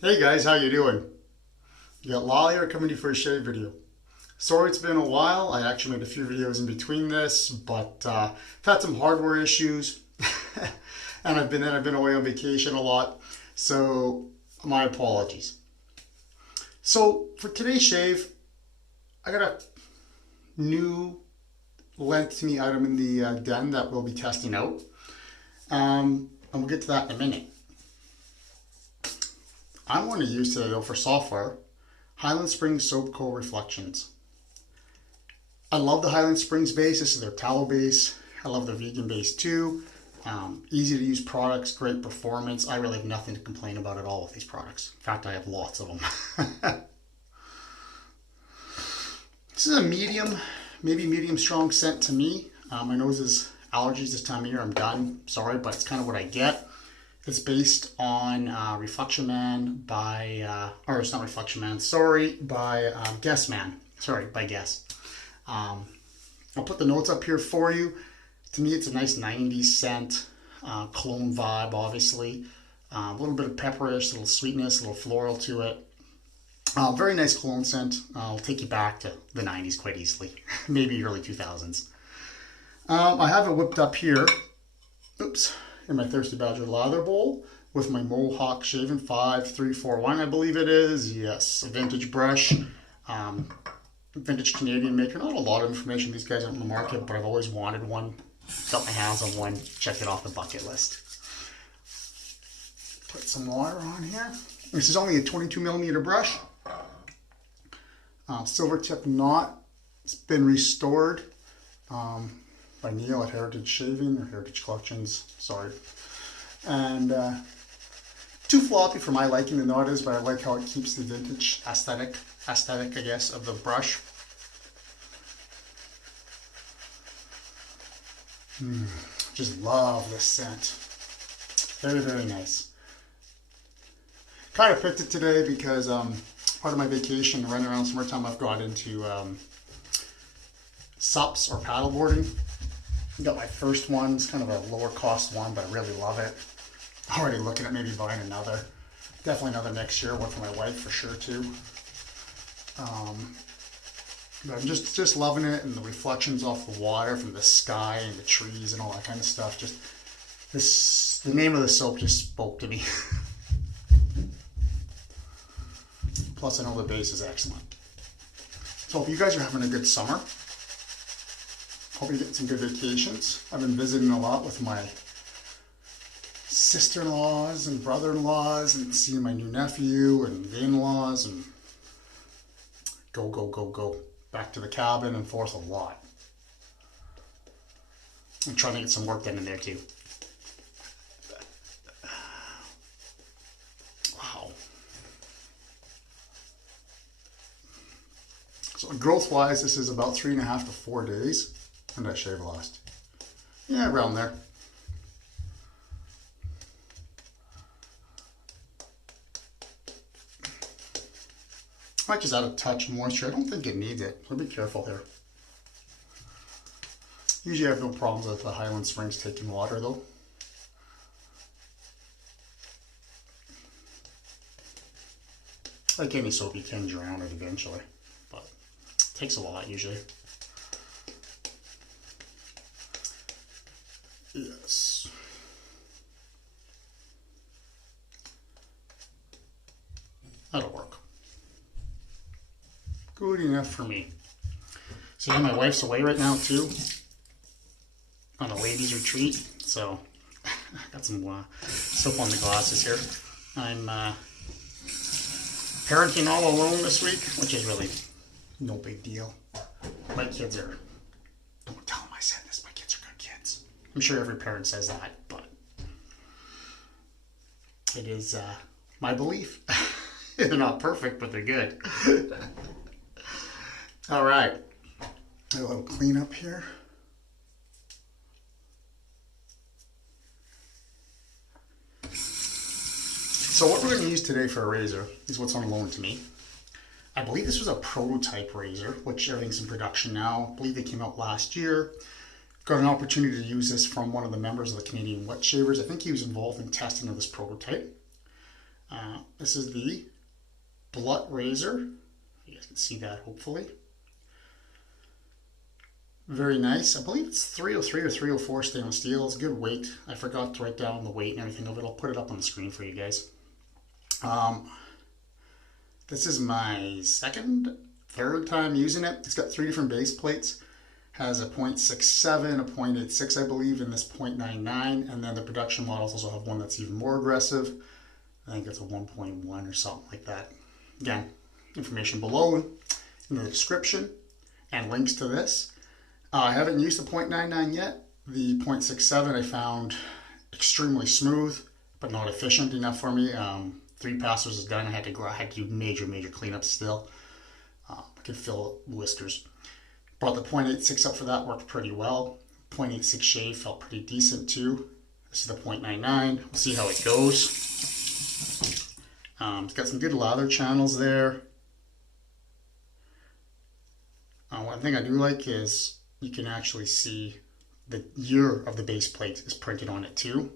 Hey guys, how you doing? You got Lolly here coming to you for a shave video. Sorry it's been a while. I actually made a few videos in between this, but I've had some hardware issues, and I've been away on vacation a lot. So my apologies. So for today's shave, I got a new length to me item in the den that we'll be testing out, and we'll get to that in a minute. I want to use today though for software Highland Springs Soap Co. Reflections. I love the Highland Springs base. This is their tallow base. I love their vegan base too. Easy to use products, great performance. I really have nothing to complain about at all with these products. In fact, I have lots of them. This is a medium, maybe medium strong scent to me. My nose is allergies this time of year. I'm done. Sorry, but it's kind of what I get. It's based on Reflection Man by, or it's not Reflection Man, sorry, by Guess Man. Sorry, by Guess. I'll put the notes up here for you. To me, it's a nice 90s scent, cologne vibe, obviously. A little bit of pepperish, a little sweetness, a little floral to it. Very nice cologne scent. I'll take you back to the 90s quite easily, maybe early 2000s. I have it whipped up here. Oops. In my Thirsty Badger lather bowl with my Mohawk shaving 5341, I believe it is. Yes, a vintage brush, vintage Canadian maker. Not a lot of information these guys out in the market, but I've always wanted one. Got my hands on one. Check it off the bucket list. Put some water on here. This is only a 22 millimeter brush. Silver tip knot. It's been restored. By Neil at Heritage Shaving or Heritage Collections, sorry. And too floppy for my liking, the knot is, but I like how it keeps the vintage aesthetic, I guess, of the brush. Just love this scent. Very, very nice. Kind of picked it today because part of my vacation, right around summertime, I've got into SUPs or paddleboarding. Got my first one. It's kind of a lower cost one, but I really love it. Already looking at maybe buying another. Definitely another next year. One for my wife for sure too. But I'm just loving it, and the reflections off the water from the sky and the trees and all that kind of stuff. Just the name of the soap just spoke to me. Plus, I know the base is excellent. So, hope you guys are having a good summer. Hope you get some good vacations. I've been visiting a lot with my sister-in-laws and brother-in-laws and seeing my new nephew and the in-laws and go. Back to the cabin and forth a lot. I'm trying to get some work done in there too. Wow. So growth-wise, this is about 3.5 to 4 days. When did I shave last? Yeah, around there. Might just add a touch of moisture. I don't think it needs it. So be careful here. Usually I have no problems with the Highland Springs taking water though. Like any soap, you can drown it eventually, but it takes a lot usually. Yes. That'll work. Good enough for me. So yeah, my wife's away right now too, on a ladies retreat. So I got some soap on the glasses here. I'm parenting all alone this week, which is really no big deal. My kids are, don't tell them I said this, my kids are good kids. I'm sure every parent says that, but it is my belief. They're not perfect, but they're good. All right, a little cleanup here. So what we're going to use today for a razor is what's on loan to me. I believe this was a prototype razor, which everything's in production now. I believe they came out last year. Got an opportunity to use this from one of the members of the Canadian Wet Shavers. I think he was involved in testing of this prototype. This is the Blutt Razor. You guys can see that hopefully. Very nice. I believe it's 303 or 304 stainless steel. It's good weight. I forgot to write down the weight and everything of it. I'll put it up on the screen for you guys. This is my third time using it. It's got 3 different base plates. Has a 0.67, a 0.86, I believe, and this 0.99. And then the production models also have one that's even more aggressive. I think it's a 1.1 or something like that. Again, information below in the description and links to this. I haven't used the 0.99 yet. The 0.67 I found extremely smooth, but not efficient enough for me. 3 passes is done. I had to do major cleanup still. I could feel blisters. Brought the 0.86 up for that, worked pretty well. 0.86 shave felt pretty decent too. This is the 0.99. We'll see how it goes. It's got some good lather channels there. One thing I do like is you can actually see the year of the base plate is printed on it too,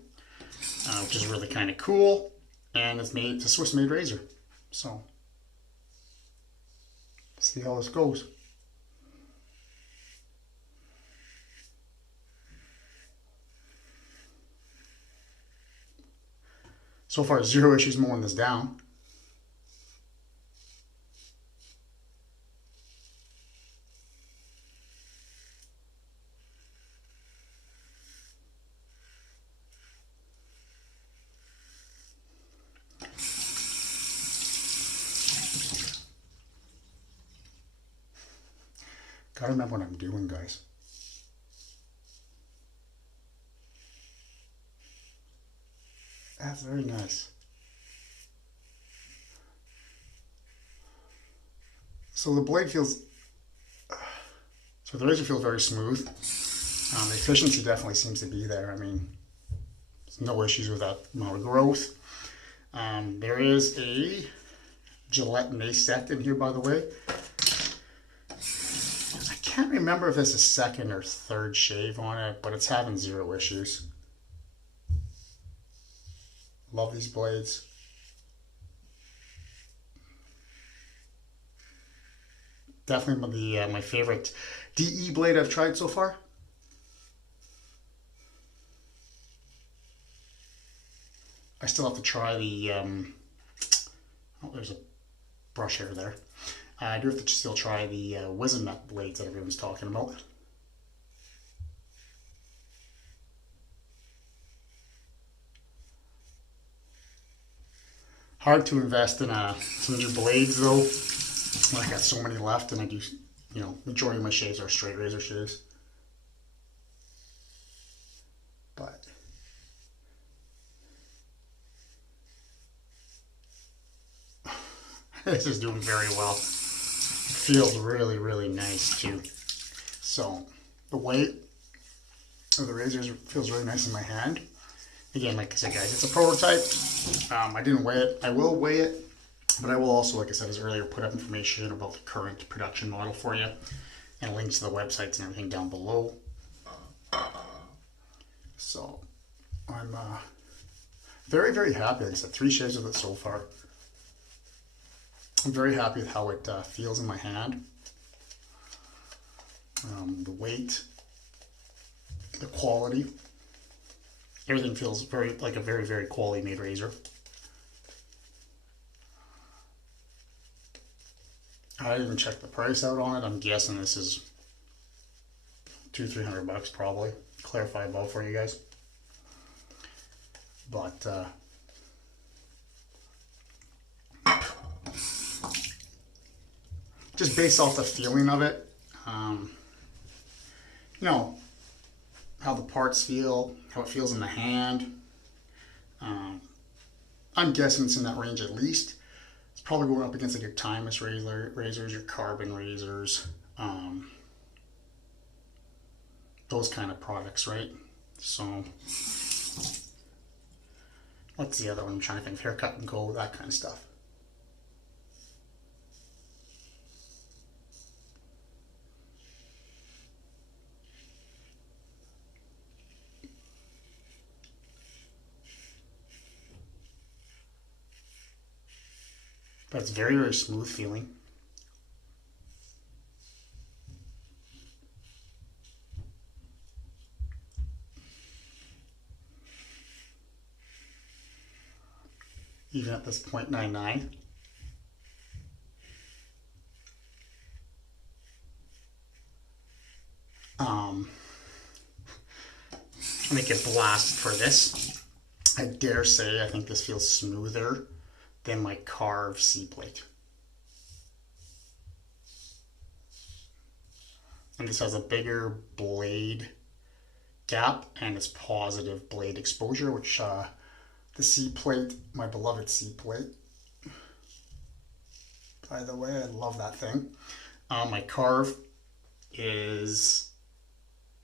which is really kind of cool. And it's a Swiss-made razor. So, see how this goes. So far, 0 issues mowing this down. Gotta remember what I'm doing, guys. That's very nice. So the blade feels, so the razor feels very smooth. The efficiency definitely seems to be there. I mean, there's no issues with that amount of growth. There is a Gillette Nacet in here, by the way. I can't remember if it's a 2nd or 3rd shave on it, but it's having 0 issues. Love these blades. Definitely my favorite DE blade I've tried so far. I still have to try the, oh, there's a brush hair there. I do have to still try the Wisdom Nut blades that everyone's talking about. Hard to invest in some new blades though. I got so many left, and I do, you know, majority of my shaves are straight razor shaves. But this is doing very well. It feels really nice too. So the weight of the razors feels really nice in my hand. Again, like I said, guys, it's a prototype. I didn't weigh it. I will weigh it, but I will also, like I said as earlier, put up information about the current production model for you and links to the websites and everything down below. So I'm very happy. Like I said, 3 shaves with it so far. I'm very happy with how it feels in my hand. The weight, the quality. Everything feels like a very quality made razor. I didn't even check the price out on it. I'm guessing this is $200-300 bucks probably. Clarify above for you guys. But just based off the feeling of it, you know, how the parts feel, how it feels in the hand. I'm guessing it's in that range at least. It's probably going up against like your timeless razors, your carbon razors, those kind of products, right? So, what's the other one I'm trying to think of? Haircut and go, that kind of stuff. but it's very, very smooth feeling. Even at this 0.99. Let me get blasted for this. I dare say I think this feels smoother than my carved C-plate. And this has a bigger blade gap and it's positive blade exposure, which the C-plate, my beloved C-plate, by the way, I love that thing. My carve is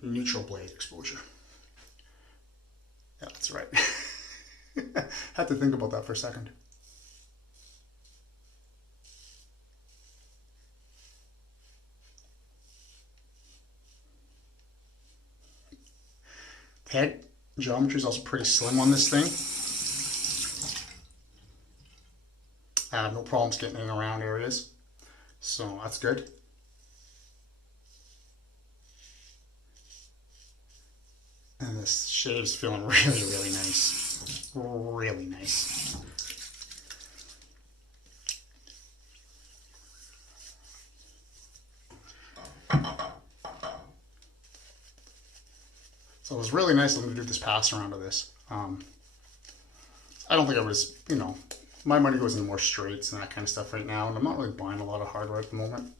neutral blade exposure. Yeah, that's right. Had to think about that for a second. The head geometry is also pretty slim on this thing. I have no problems getting in around areas, so that's good. And this shave's feeling really, really nice. Really nice. So it was really nice of them to do this pass around of this. I don't think I was, you know, my money goes into more straights and that kind of stuff right now, and I'm not really buying a lot of hardware at the moment.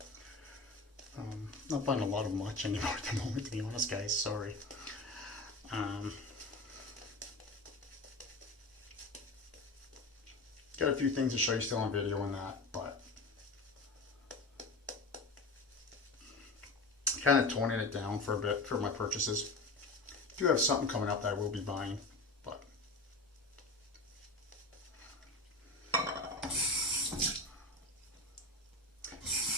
Not buying a lot of much anymore at the moment, to be honest, guys. Sorry. Got a few things to show you still on video on that, but kind of toning it down for a bit for my purchases. Do have something coming up that I will be buying, but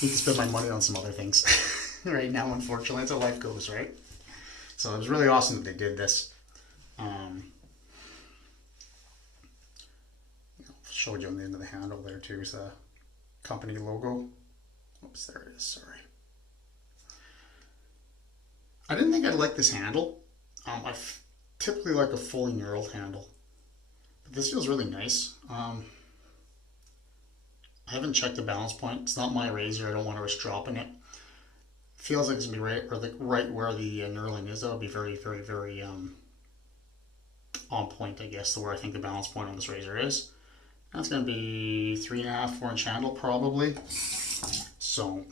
need to spend my money on some other things right now, unfortunately. That's how life goes, right? So it was really awesome that they did this. Showed you on the end of the handle there too is a company logo. Oops, there it is, sorry. I didn't think I'd like this handle. I typically like a fully knurled handle, but this feels really nice. I haven't checked the balance point. It's not my razor. I don't want to risk dropping it. Feels like it's gonna be right, or right where the knurling is. That would be very, very, very on point, I guess, to where I think the balance point on this razor is. That's going to be 3.5, 4 inch handle probably. So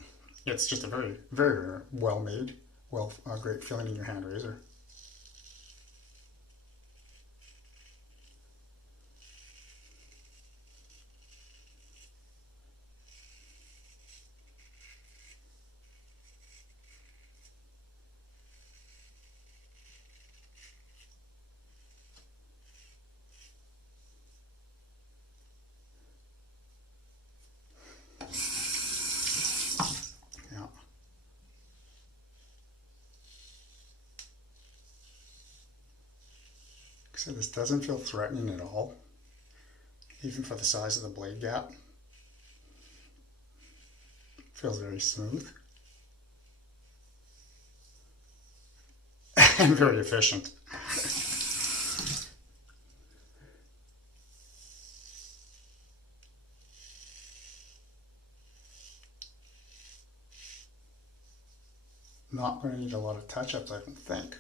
it's just a very, very well made, great feeling in your hand razor. So this doesn't feel threatening at all, even for the size of the blade gap. Feels very smooth and very efficient. Not going to need a lot of touch-ups, I don't think.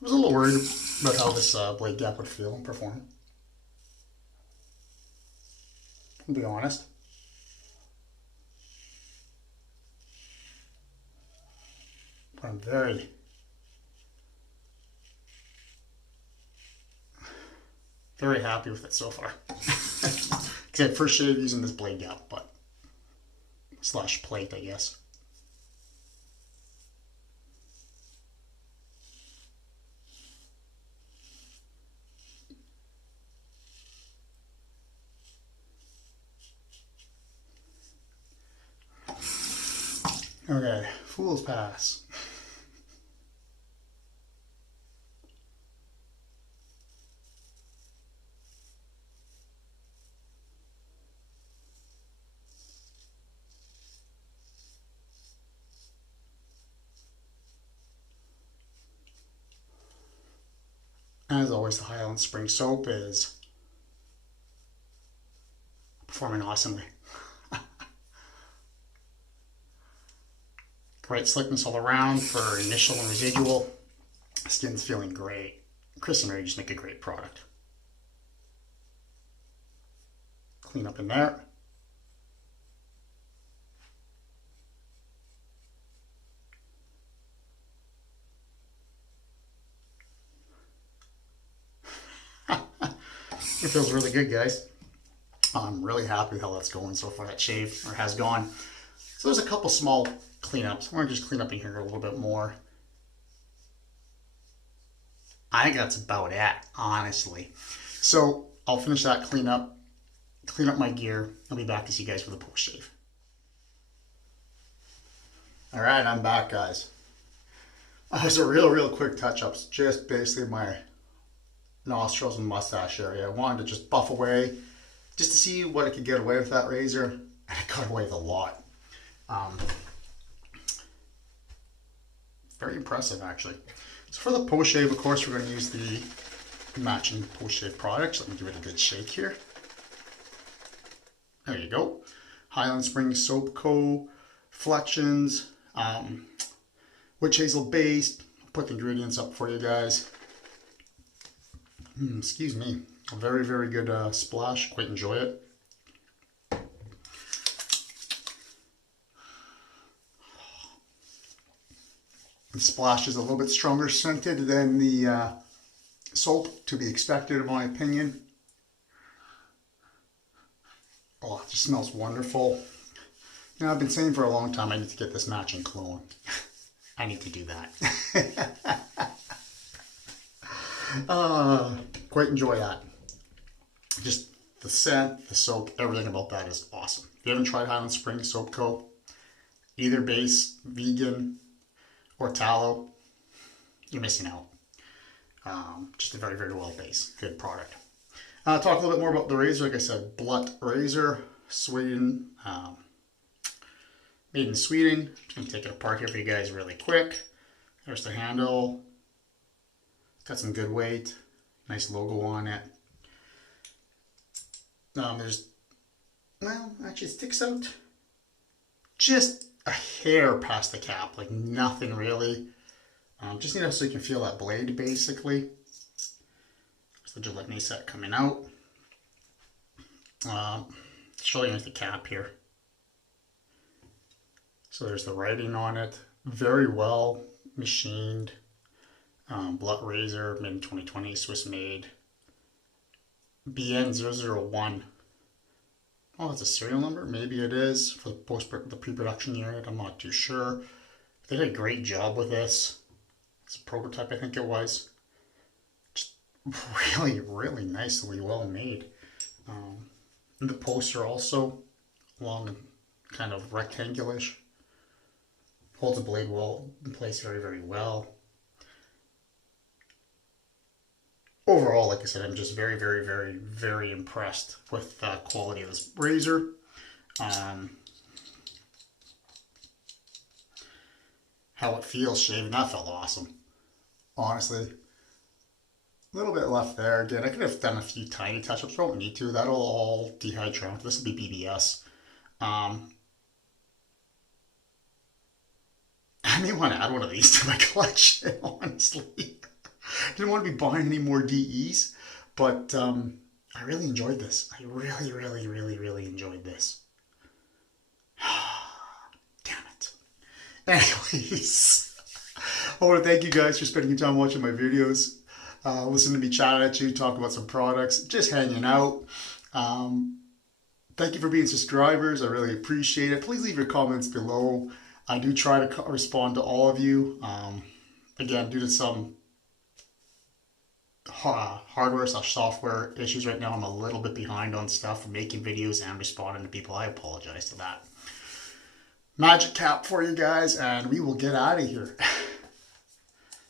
I was a little worried about how this blade gap would feel and perform. I'll be honest. But I'm very, very happy with it so far. Because I first shaved using this blade gap, but slash plate, I guess. Okay, Fool's Pass. As always, the Highland Spring Soap is performing awesomely. Great slickness all around for initial and residual. Skin's feeling great. Chris and Ray just make a great product. Clean up in there. It feels really good, guys. I'm really happy with how that's going so far, that shave, or has gone. So there's a couple small cleanups. We're going to just clean up in here a little bit more. I think that's about it, honestly. So I'll finish that clean up my gear. I'll be back to see you guys for the post shave. All right, I'm back, guys. There's a real quick touch-ups, just basically my nostrils and mustache area. I wanted to just buff away, just to see what I could get away with that razor, and I got away with a lot. Very impressive, actually. So for the post shave, of course, we're going to use the matching post shave products. Let me give it a good shake here. There you go. Highland Spring Soap Co. Flections, witch hazel based. I'll put the ingredients up for you guys. Excuse me. A very good splash. Quite enjoy it. The splash is a little bit stronger scented than the soap, to be expected in my opinion. Oh, it just smells wonderful. You know, I've been saying for a long time I need to get this matching cologne. I need to do that. Quite enjoy that. Just the scent, the soap, everything about that is awesome. If you haven't tried Highland Spring Soap Co., either base, vegan, or tallow, you're missing out. Just a very well based, good product. Talk a little bit more about the razor. Like I said, Blutt Razor, Sweden, made in Sweden. I'm going to take it apart here for you guys really quick. There's the handle. Got some good weight. Nice logo on it. Well, actually it sticks out just a hair past the cap, like nothing really. Just so you can feel that blade, basically. There's the Gillette Nacet coming out. Show you the cap here. So there's the writing on it. Very well machined. Blutt Razor, made in 2020, Swiss made. BN001. Oh, that's a serial number? Maybe it is for the pre-production unit. I'm not too sure. They did a great job with this. It's a prototype, I think it was. Just really nicely well made. And the poster also, long and kind of rectangular-ish. Holds the blade well in place very well. Overall, like I said, I'm just very impressed with the quality of this razor. How it feels shaving, that felt awesome. Honestly, a little bit left there. Again, I could have done a few tiny touch-ups, but I don't need to. That'll all dehydrate. This will be BBS. I may want to add one of these to my collection, honestly. Didn't want to be buying any more DEs, but I really enjoyed this. I really enjoyed this. Damn it. Anyways, I want to thank you guys for spending your time watching my videos, listening to me chat at you, talk about some products, just hanging out. Thank you for being subscribers. I really appreciate it. Please leave your comments below. I do try to respond to all of you. Again, due to some hardware/software issues right now, I'm a little bit behind on stuff for making videos and responding to people. I apologize to that. Magic cap for you guys, and we will get out of here.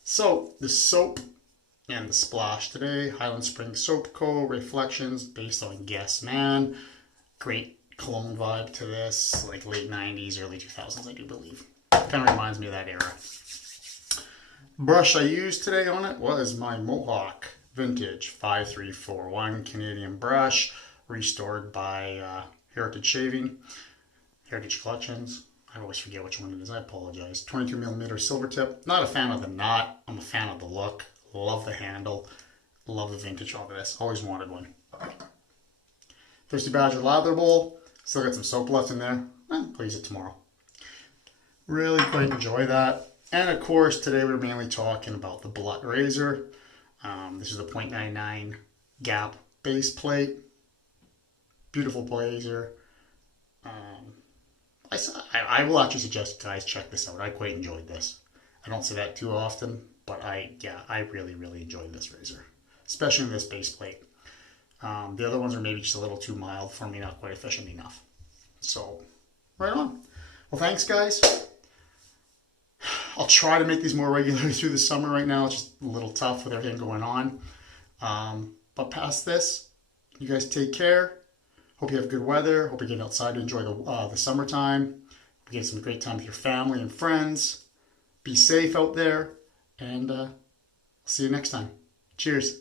So the soap and the splash today, Highland Spring Soap Co. Reflections based on Guess Man. Great cologne vibe to this, like late 90s, early 2000s, I do believe. Kind of reminds me of that era. Brush I used today on it was my Mohawk vintage 5341 Canadian brush, restored by Heritage Collections. I always forget which one it is. I apologize. 22mm silver tip. Not a fan of the knot. I'm a fan of the look. Love the handle. Love the vintage of this. Always wanted one. Thirsty Badger lather bowl. Still got some soap left in there. I'll use it tomorrow. Really quite enjoy that. And of course, today we're mainly talking about the Blutt Razor. This is the .99 gap base plate. Beautiful blazer. I will actually suggest you guys check this out. I quite enjoyed this. I don't say that too often, but I really enjoyed this razor, especially in this base plate. The other ones are maybe just a little too mild for me, not quite efficient enough. So, right on. Well, thanks, guys. I'll try to make these more regular through the summer. Right now, it's just a little tough with everything going on. But past this, you guys take care. Hope you have good weather. Hope you're getting outside to enjoy the summertime. Hope you get some great time with your family and friends. Be safe out there, and I'll see you next time. Cheers.